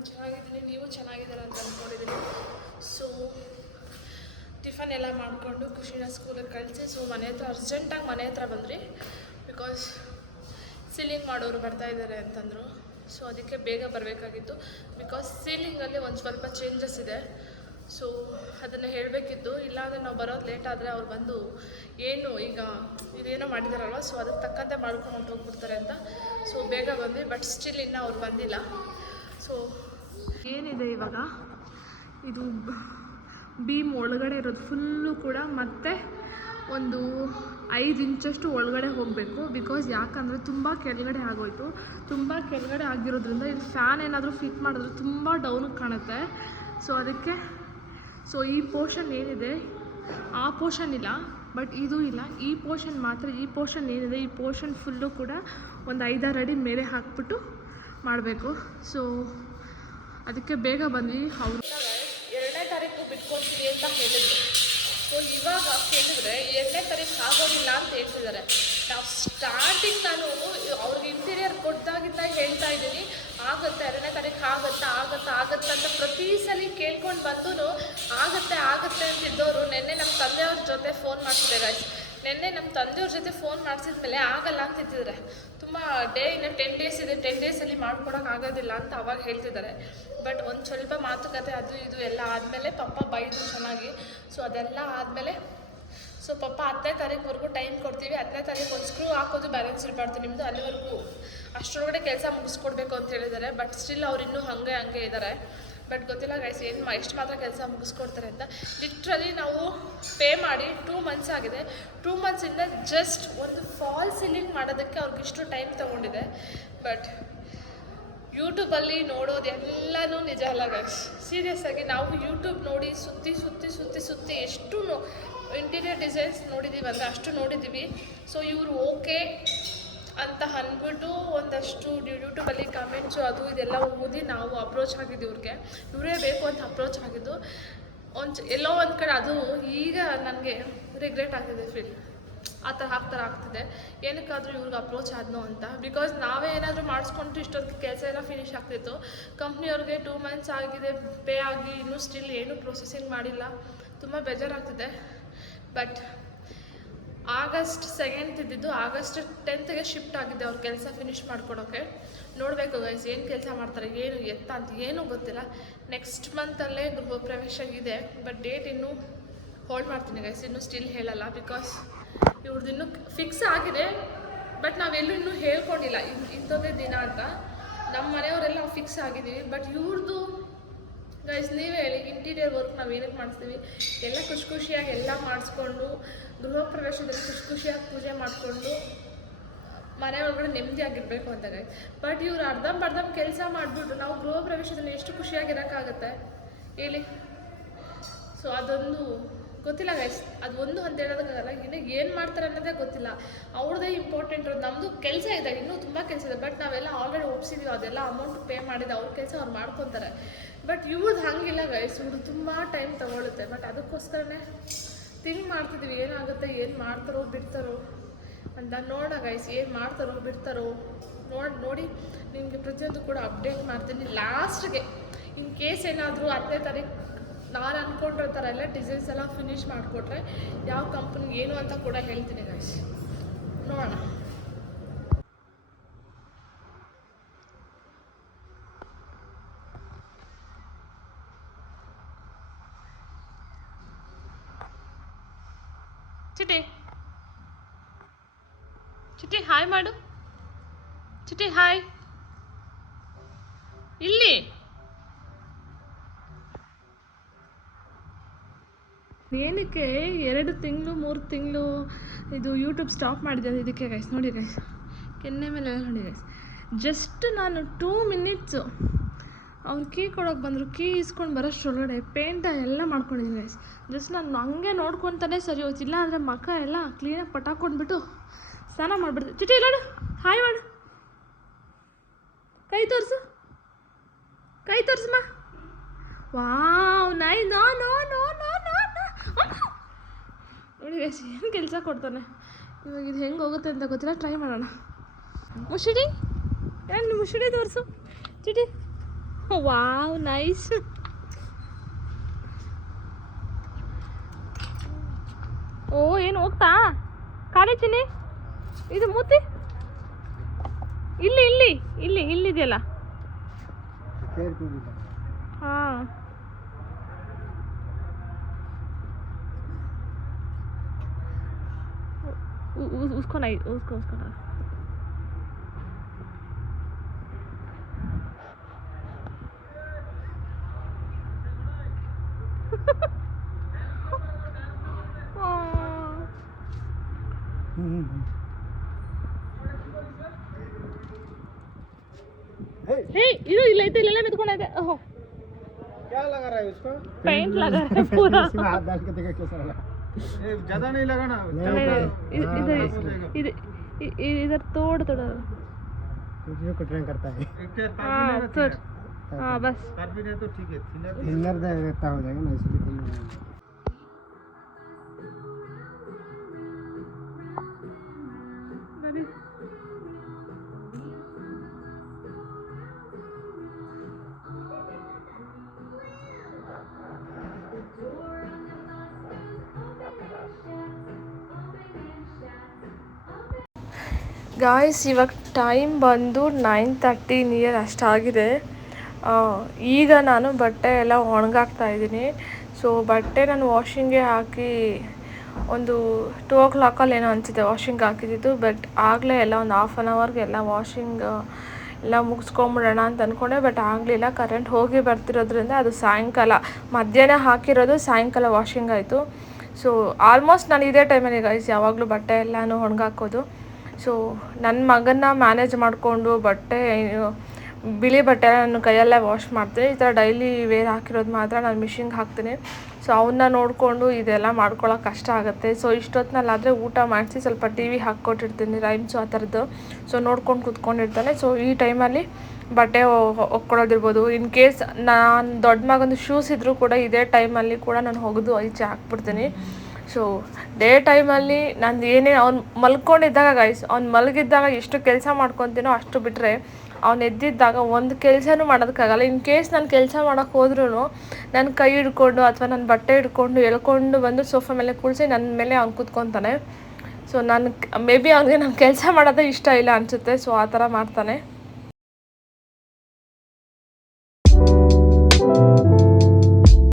ನಾನು ಚೆನ್ನಾಗಿದ್ದೀನಿ, ನೀವು ಚೆನ್ನಾಗಿದ್ದೀರ ಅಂತ ಅಂದ್ಕೊಂಡಿದ್ದೀನಿ. ಸೊ ಟಿಫನ್ ಎಲ್ಲ ಮಾಡಿಕೊಂಡು ಖುಷಿನ ಸ್ಕೂಲಿಗೆ ಕಳಿಸಿ ಸೊ ಮನೆ ಹತ್ರ ಅರ್ಜೆಂಟಾಗಿ ಮನೆ ಹತ್ರ ಬಂದ್ರಿ. ಬಿಕಾಸ್ ಸೀಲಿಂಗ್ ಮಾಡೋರು ಬರ್ತಾಯಿದ್ದಾರೆ ಅಂತಂದರು. ಸೊ ಅದಕ್ಕೆ ಬೇಗ ಬರಬೇಕಾಗಿತ್ತು. ಬಿಕಾಸ್ ಸೀಲಿಂಗಲ್ಲಿ ಒಂದು ಸ್ವಲ್ಪ ಚೇಂಜಸ್ ಇದೆ. ಸೊ ಅದನ್ನು ಹೇಳಬೇಕಿತ್ತು. ಇಲ್ಲಾಂದರೆ ನಾವು ಬರೋದು ಲೇಟ್ ಆದರೆ ಅವ್ರು ಬಂದು ಏನು ಈಗ ಇದೇನೋ ಮಾಡಿದಾರಲ್ವ, ಸೊ ಅದಕ್ಕೆ ತಕ್ಕಂತೆ ಮಾಡ್ಕೊಂಡು ಹೋಗ್ಬಿಡ್ತಾರೆ ಅಂತ. ಸೊ ಬೇಗ ಬಂದ್ವಿ. ಬಟ್ ಸ್ಟಿಲ್ ಇನ್ನೂ ಅವ್ರು ಬಂದಿಲ್ಲ. ಸೊ ಏನಿದೆ ಇವಾಗ ಇದು ಬೀಮ್ ಒಳಗಡೆ ಇರೋದು ಫುಲ್ಲು ಕೂಡ ಮತ್ತೆ ಒಂದು 5 ಇಂಚಷ್ಟು ಒಳಗಡೆ ಹೋಗಬೇಕು. ಬಿಕಾಸ್ ಯಾಕಂದರೆ ತುಂಬ ಕೆಳಗಡೆ ಆಗೋಯ್ತು. ತುಂಬ ಕೆಳಗಡೆ ಆಗಿರೋದ್ರಿಂದ ಇದು ಫ್ಯಾನ್ ಏನಾದರೂ ಫಿಟ್ ಮಾಡಿದ್ರೆ ತುಂಬ ಡೌನಿಗೆ ಕಾಣುತ್ತೆ. ಸೊ ಅದಕ್ಕೆ ಈ ಪೋರ್ಷನ್ ಏನಿದೆ ಆ ಪೋರ್ಷನ್ ಇಲ್ಲ, ಬಟ್ ಇದು ಇಲ್ಲ. ಈ ಪೋರ್ಷನ್ ಮಾತ್ರ, ಈ ಪೋರ್ಷನ್ ಏನಿದೆ ಈ ಪೋರ್ಷನ್ ಫುಲ್ಲು ಕೂಡ ಒಂದು 5-6 ಅಡಿ ಮೇಲೆ ಹಾಕ್ಬಿಟ್ಟು ಮಾಡಬೇಕು. ಸೊ ಅದಕ್ಕೆ ಬೇಗ ಬಂದ್ವಿ. ಅವರು 2ನೇ ತಾರೀಕು ಬಿಟ್ಕೊಳ್ತೀವಿ ಅಂತ ಹೇಳಿದ್ರು. ಸೊ ಇವಾಗ ಕೇಳಿದ್ರೆ 2ನೇ ತಾರೀಕು ಆಗೋದಿಲ್ಲ ಅಂತ ಹೇಳ್ತಿದ್ದಾರೆ. ನಾವು ಸ್ಟಾರ್ಟಿಂಗ್ ನಾನು ಅವ್ರಿಗೆ ಇಂಟೀರಿಯರ್ ಕೊಟ್ಟಾಗಿಂದ ಹೇಳ್ತಾ ಇದ್ದೀನಿ, ಆಗುತ್ತೆ 2ನೇ ತಾರೀಕು ಆಗುತ್ತೆ ಅಂತ ಪ್ರತಿ ಸಲ ಕೇಳ್ಕೊಂಡು ಬಂದು ಆಗುತ್ತೆ ಅಂತಿದ್ದವರು ನೆನ್ನೆ ನಮ್ಮ ತಂದೆಯವ್ರ ಜೊತೆ ಫೋನ್ ಮಾಡ್ತಿದ್ದೆ ಗೈಸ್. ನೆನ್ನೆ ನಮ್ಮ ತಂದೆಯವ್ರ ಜೊತೆ ಫೋನ್ ಮಾಡಿಸಿದ್ಮೇಲೆ ಆಗಲ್ಲ ಅಂತಿದ್ದಾರೆ. ತುಂಬ ಇನ್ನು 10 ಡೇಸ್ ಇದೆ, 10 ಡೇಸಲ್ಲಿ ಮಾಡ್ಕೊಡೋಕೆ ಆಗೋದಿಲ್ಲ ಅಂತ ಅವಾಗ ಹೇಳ್ತಿದ್ದಾರೆ. ಬಟ್ ಒಂದು ಸ್ವಲ್ಪ ಮಾತುಕತೆ ಅದು ಇದು ಎಲ್ಲ ಆದಮೇಲೆ ಪಪ್ಪ ಬೈದು ಚೆನ್ನಾಗಿ. ಸೊ ಅದೆಲ್ಲ ಆದಮೇಲೆ ಪಪ್ಪ 10ನೇ ತಾರೀಕುವರೆಗೂ ಟೈಮ್ ಕೊಡ್ತೀವಿ. 10ನೇ ತಾರೀಕು ಒಂದು ಸ್ಕ್ರೂ ಹಾಕೋದು ಬ್ಯಾಲೆನ್ಸ್ ಇರಬಾರ್ದು ನಿಮ್ಮದು, ಅಲ್ಲಿವರೆಗೂ ಅಷ್ಟರೊಳಗಡೆ ಕೆಲಸ ಮುಗಿಸ್ಕೊಡ್ಬೇಕು ಅಂತ ಹೇಳಿದ್ದಾರೆ. ಬಟ್ ಸ್ಟಿಲ್ ಅವ್ರು ಇನ್ನೂ ಹಾಗೆ ಇದ್ದಾರೆ. ಬಟ್ ಗೊತ್ತಿಲ್ಲ ಗೈಸ್ ಎಷ್ಟು ಮಾತ್ರ ಕೆಲಸ ಮುಗಿಸ್ಕೊಡ್ತಾರೆ ಅಂತ. ಲಿಟ್ರಲಿ ನಾವು ಪೇ ಮಾಡಿ 2 ಮಂತ್ಸ್ ಆಗಿದೆ. 2 ಮಂತ್ಸಿಂದ ಜಸ್ಟ್ ಒಂದು ಫಾಲ್ ಸೀಲಿಂಗ್ ಮಾಡೋದಕ್ಕೆ ಅವ್ರಿಗೆ ಇಷ್ಟು ಟೈಮ್ ತೊಗೊಂಡಿದೆ. ಬಟ್ ಯೂಟ್ಯೂಬಲ್ಲಿ ನೋಡೋದೆಲ್ಲನೂ ನಿಜ ಅಲ್ಲ ಗೈಸ್. ಸೀರಿಯಸ್ ಆಗಿ ನಾವು ಯೂಟ್ಯೂಬ್ ನೋಡಿ ಸುತ್ತಿ ಎಷ್ಟು ಇಂಟೀರಿಯರ್ ಡಿಸೈನ್ಸ್ ನೋಡಿದ್ದೀವಿ ಅಂದರೆ ಅಷ್ಟು ನೋಡಿದ್ದೀವಿ. ಸೊ ಇವರು ಓಕೆ ಅಂತ ಅಂದ್ಬಿಟ್ಟು ಒಂದಷ್ಟು ಯೂಟ್ಯೂಬಲ್ಲಿ ಕಮೆಂಟ್ಸು ಅದು ಇದೆಲ್ಲ ಓದಿ ನಾವು ಅಪ್ರೋಚ್ ಆಗಿದ್ದು ಇವರೇ ಬೇಕು ಅಂತ ಅಪ್ರೋಚ್ ಆಗಿದ್ದು. ಎಲ್ಲೋ ಒಂದು ಕಡೆ ಅದು ಈಗ ನನಗೆ ರಿಗ್ರೆಟ್ ಆಗ್ತಿದೆ, ಫೀಲ್ ಆ ಥರ ಆಗ್ತಿದೆ. ಏನಕ್ಕಾದರೂ ಇವ್ರಿಗೆ ಅಪ್ರೋಚ್ ಆದ್ನೋ ಅಂತ. ಬಿಕಾಸ್ ನಾವೇ ಏನಾದರೂ ಮಾಡಿಸ್ಕೊಂಡ್ರೆ ಇಷ್ಟೊಂದು ಕೆಲಸ ಎಲ್ಲ ಫಿನಿಶ್ ಆಗ್ತಿತ್ತು. ಕಂಪ್ನಿಯವ್ರಿಗೆ 2 ಮಂತ್ಸ್ ಆಗಿದೆ ಪೇ ಆಗಿ, ಇನ್ನೂ ಸ್ಟಿಲ್ ಏನೂ ಪ್ರೊಸೆಸಿಂಗ್ ಮಾಡಿಲ್ಲ. ತುಂಬ ಬೇಜಾರಾಗ್ತಿದೆ. ಬಟ್ ಆಗಸ್ಟ್ 2 ಇದ್ದಿದ್ದು ಆಗಸ್ಟ್ 10ಗೆ ಶಿಫ್ಟ್ ಆಗಿದೆ ಅವ್ರ ಕೆಲಸ ಫಿನಿಶ್ ಮಾಡ್ಕೊಡೋಕ್ಕೆ. ನೋಡಬೇಕು ಗೈಸ್ ಏನು ಕೆಲಸ ಮಾಡ್ತಾರೆ, ಏನು ಎತ್ತ ಅಂತ ಏನೂ ಗೊತ್ತಿಲ್ಲ. ನೆಕ್ಸ್ಟ್ ಮಂತಲ್ಲೇ ಗೃಹ ಪ್ರವೇಶ ಇದೆ. ಬಟ್ ಡೇಟ್ ಇನ್ನೂ ಹೋಲ್ಡ್ ಮಾಡ್ತೀನಿ ಗೈಸ್, ಇನ್ನೂ ಸ್ಟಿಲ್ ಹೇಳಲ್ಲ. ಬಿಕಾಸ್ ಇವ್ರದ್ದು ಇನ್ನೂ ಫಿಕ್ಸ್ ಆಗಿದೆ. ಬಟ್ ನಾವೆಲ್ಲೂ ಇನ್ನೂ ಹೇಳ್ಕೊಂಡಿಲ್ಲ ಇಂಥದ್ದೇ ದಿನ ಅಂತ. ನಮ್ಮ ಮನೆಯವರೆಲ್ಲ ಫಿಕ್ಸ್ ಆಗಿದ್ದೀವಿ. ಬಟ್ ಇವ್ರದ್ದು ಗೈಸ್ ನೀವೇ ಹೇಳಿ, ಇಂಟೀರಿಯರ್ ವರ್ಕ್ ನಾವು ಏನಕ್ಕೆ ಮಾಡಿಸ್ತೀವಿ, ಎಲ್ಲ ಖುಷಿಯಾಗಿ ಎಲ್ಲ ಮಾಡಿಸ್ಕೊಂಡು ಗೃಹ ಪ್ರವೇಶದಲ್ಲಿ ಖುಷಿಯಾಗಿ ಪೂಜೆ ಮಾಡಿಕೊಂಡು ಮನೆ ಒಳಗಡೆ ನೆಮ್ಮದಿಯಾಗಿರಬೇಕು ಅಂತ ಗೈಸ್. ಬಟ್ ಇವ್ರು ಅರ್ಧಂಬರ್ಧ ಕೆಲಸ ಮಾಡಿಬಿಟ್ಟು ನಾವು ಗೃಹ ಪ್ರವೇಶದಲ್ಲಿ ಎಷ್ಟು ಖುಷಿಯಾಗಿರೋಕ್ಕಾಗತ್ತೆ ಹೇಳಿ. ಸೊ ಅದೊಂದು ಗೊತ್ತಿಲ್ಲ ಗೈಸ್, ಅದು ಒಂದು ಅಂತ ಹೇಳೋದಕ್ಕಾಗಲ್ಲ. ಇನ್ನು ಏನು ಮಾಡ್ತಾರೆ ಅನ್ನೋದೇ ಗೊತ್ತಿಲ್ಲ. ಅವ್ರದ್ದೇ ಇಂಪಾರ್ಟೆಂಟ್. ನಮ್ಮದು ಕೆಲಸ ಇದೆ, ಇನ್ನೂ ತುಂಬ ಕೆಲಸ ಇದೆ. ಬಟ್ ನಾವೆಲ್ಲ ಆಲ್ರೆಡಿ ಒಪ್ಸಿದ್ದೀವಿ, ಅದೆಲ್ಲ ಅಮೌಂಟ್ ಪೇ ಮಾಡಿದೆ. ಅವ್ರ ಕೆಲಸ ಅವ್ರು ಮಾಡ್ಕೊತಾರೆ. ಬಟ್ ಇವ್ರದ್ದು ಹಾಗಿಲ್ಲ ಗೈಸ್, ಇವ್ರದ್ದು ತುಂಬ ಟೈಮ್ ತೊಗೊಳುತ್ತೆ. ಬಟ್ ಅದಕ್ಕೋಸ್ಕರನೇ ಥಿಂಕ್ ಮಾಡ್ತಿದ್ದೀವಿ ಏನಾಗುತ್ತೆ, ಏನು ಮಾಡ್ತಾರೋ ಬಿಡ್ತಾರೋ ಅಂತ. ನೋಡೋಣ ಗೈಸ್, ಏನು ಮಾಡ್ತಾರೋ ಬಿಡ್ತಾರೋ ನೋಡಿ ನಿಮಗೆ ಪ್ರತಿಯೊಂದು ಕೂಡ ಅಪ್ಡೇಟ್ ಮಾಡ್ತೀನಿ ಲಾಸ್ಟ್ಗೆ. ಇನ್ ಕೇಸ್ ಏನಾದರೂ 10ನೇ ತಾರೀಕು ನಾನು ಅಂದ್ಕೊಂಡಿರೋ ಥರ ಎಲ್ಲ ಡಿಸೈನ್ಸ್ ಎಲ್ಲ ಫಿನಿಶ್ ಮಾಡಿಕೊಟ್ರೆ ಯಾವ ಕಂಪ್ನಿ ಏನು ಅಂತ ಕೂಡ ಹೇಳ್ತೀನಿ ಗೈಸ್. ನೋಡೋಣ. ಚಿಟಿ ಹಾಯ್ ಮಾಡು. ಚಿಟಿ ಹಾಯ್. ಇಲ್ಲಿ ಏನಕ್ಕೆ 2 ತಿಂಗಳು 3 ತಿಂಗಳು ಇದು ಯೂಟ್ಯೂಬ್ ಸ್ಟಾಪ್ ಮಾಡಿದೆ ಇದಕ್ಕೆ ಗೈಸ್. ನೋಡಿ ಗೈಸ್, ಕೆನ್ನೆ ಮೇಲೆ ನೋಡಿ ಗೈಸ್. ಜಸ್ಟ್ ನಾನು 2 ಮಿನಿಟ್ಸು ಅವ್ರು ಕೀ ಕೊಡೋಕೆ ಬಂದರು, ಕೀ ಇಸ್ಕೊಂಡು ಬರೋಷ್ಟರೊಳಗಡೆ ಪೇಂಟ ಎಲ್ಲ ಮಾಡ್ಕೊಂಡಿದ್ದೀನಿ ಗೈಸ್. ಜಸ್ಟ್ ನಾನು ಹಂಗೆ ನೋಡ್ಕೊತಾನೆ ಸರಿ ಹೋಯ್ತು. ಇಲ್ಲ ಅಂದರೆ ಮಖ ಎಲ್ಲ ಕ್ಲೀನಾಗಿ ಪಟಾಕೊಂಡ್ಬಿಟ್ಟು ಸ್ನಾನ ಮಾಡಿಬಿಡ್ತೀನಿ. ಚಿಟಿ ಇಲ್ಲ ಹಾಯ್ ಮಾಡು, ಕೈ ತೋರಿಸಮ್ಮ. ವಾವ್ ನೈ no no no no no ನೋಡಿ ಗೈಸ್, ಏನು ಕೆಲಸ ಕೊಡ್ತಾನೆ ಇವಾಗ. ಇದು ಹೆಂಗೆ ಹೋಗುತ್ತೆ ಅಂತ ಗೊತ್ತಿಲ್ಲ, ಟ್ರೈ ಮಾಡೋಣ. ಮುಸುಡಿ ಏನು ಮುಸುಡಿ ತೋರಿಸು ಚಿಟಿ. Wow nice. ಓ ಏನು ಹೋಗ್ತಾ ಕಾಲೇಜಿನಿ ಇದು ಮೂತಿ ಇಲ್ಲಿ ಇಲ್ಲಿ ಇಲ್ಲಿ ಇಲ್ಲಿದೆಯಲ್ಲ. ಹಾಂ उसको नहीं उसको उसको ना. ಇದು ಇಲ್ಲ ಇದು ಇಲ್ಲೆಲ್ಲ ಮೆತ್ಕೊಂಡೈತೆ. ಓಹೋ क्या लगा रहा है उसको? पेंट लगा रहा है पूरा. इसमें हाथ डाल के देखा कैसा लगा? ज्यादा नहीं लगाना. इधर तोड़ तोड़. वीडियो को ट्रेन करता है. हाँ तोड़. हाँ बस. कार्बन है तो ठीक है. थिनर देता हो जाएगा ना इसलिए थिनर. ಗಾಯ್ಸ್ ಇವಾಗ ಟೈಮ್ ಬಂದು 9:30 ನಿಯರ್ ಅಷ್ಟಾಗಿದೆ. ಈಗ ನಾನು ಬಟ್ಟೆ ಎಲ್ಲ ಒಣಗಾಕ್ತಾ ಇದ್ದೀನಿ. ಸೊ ಬಟ್ಟೆ ನಾನು ವಾಷಿಂಗ್ಗೆ ಹಾಕಿ ಒಂದು 2 o'clock ಏನೋ ಅನಿಸುತ್ತೆ ವಾಷಿಂಗ್ ಹಾಕಿದ್ದು. ಬಟ್ ಆಗಲೇ ಎಲ್ಲ ಒಂದು ಹಾಫ್ ಆನ್ ಅವರ್ಗೆ ಎಲ್ಲ ವಾಷಿಂಗ್ ಎಲ್ಲ ಮುಗಿಸ್ಕೊಂಬಿಡೋಣ ಅಂತ ಅಂದ್ಕೊಂಡೆ. ಬಟ್ ಆಗಲಿಲ್ಲ, ಕರೆಂಟ್ ಹೋಗಿ ಬರ್ತಿರೋದ್ರಿಂದ ಅದು ಸಾಯಂಕಾಲ ಮಧ್ಯಾಹ್ನ ಹಾಕಿರೋದು ಸಾಯಂಕಾಲ ವಾಷಿಂಗ್ ಆಯಿತು. ಸೊ ಆಲ್ಮೋಸ್ಟ್ ನಾನು ಇದೇ ಟೈಮಲ್ಲಿ ಗೈಸ್ ಯಾವಾಗಲೂ ಬಟ್ಟೆ ಎಲ್ಲನೂ ಒಣಗಾಕೋದು. ಸೊ ನನ್ನ ಮಗನ್ನ ಮ್ಯಾನೇಜ್ ಮಾಡಿಕೊಂಡು ಬಟ್ಟೆ ಬಿಳಿ ಬಟ್ಟೆ ನಾನು ಕೈಯಲ್ಲೇ ವಾಶ್ ಮಾಡ್ತೀನಿ. ಈ ಥರ ಡೈಲಿ ವೇರ್ ಹಾಕಿರೋದು ಮಾತ್ರ ನಾನು ಮಿಷಿನ್ಗೆ ಹಾಕ್ತೀನಿ. ಸೊ ಅವನ್ನ ನೋಡಿಕೊಂಡು ಇದೆಲ್ಲ ಮಾಡ್ಕೊಳ್ಳೋಕೆ ಕಷ್ಟ ಆಗುತ್ತೆ. ಸೊ ಇಷ್ಟೊತ್ತಿನಲ್ಲಾದರೆ ಊಟ ಮಾಡಿಸಿ ಸ್ವಲ್ಪ ಟಿ ವಿ ಹಾಕ್ಕೊಟ್ಟಿರ್ತೀನಿ, ರೈಮ್ಸು ಆ ಥರದ್ದು. ಸೊ ನೋಡ್ಕೊಂಡು ಕೂತ್ಕೊಂಡಿರ್ತಾನೆ. ಸೊ ಈ ಟೈಮಲ್ಲಿ ಬಟ್ಟೆ ಒಕ್ಕೊಳೋದಿರ್ಬೋದು. ಇನ್ ಕೇಸ್ ನಾನು ದೊಡ್ಡ ಮಗಂದು ಶೂಸ್ ಇದ್ದರೂ ಕೂಡ ಇದೇ ಟೈಮಲ್ಲಿ ಕೂಡ ನಾನು ಒಗೆದು ಈಚೆ ಹಾಕ್ಬಿಡ್ತೀನಿ. ಸೊ ಡೇ ಟೈಮಲ್ಲಿ ನಂದು ಏನೇ ಅವ್ನು ಮಲ್ಕೊಂಡಿದ್ದಾಗ ಗೈಸ್, ಅವ್ನು ಮಲಗಿದ್ದಾಗ ಎಷ್ಟು ಕೆಲಸ ಮಾಡ್ಕೊತೀನೋ ಅಷ್ಟು ಬಿಟ್ಟರೆ ಅವ್ನು ಎದ್ದಿದ್ದಾಗ ಒಂದು ಕೆಲಸನೂ ಮಾಡೋದಕ್ಕಾಗಲ್ಲ. ಇನ್ ಕೇಸ್ ನಾನು ಕೆಲಸ ಮಾಡೋಕ್ಕೆ ಹೋದ್ರೂ ನನ್ನ ಕೈ ಹಿಡ್ಕೊಂಡು ಅಥವಾ ನನ್ನ ಬಟ್ಟೆ ಹಿಡ್ಕೊಂಡು ಎಳ್ಕೊಂಡು ಬಂದು ಸೋಫಾ ಮೇಲೆ ಕೂರಿಸಿ ನನ್ನ ಮೇಲೆ ಅವ್ನು ಕೂತ್ಕೊತಾನೆ. ಸೊ ನಾನು ಮೇ ಬಿ ಅವ್ನಿಗೆ ನಾನು ಕೆಲಸ ಮಾಡೋದೇ ಇಷ್ಟ ಇಲ್ಲ ಅನಿಸುತ್ತೆ. ಸೊ ಆ ಥರ ಮಾಡ್ತಾನೆ.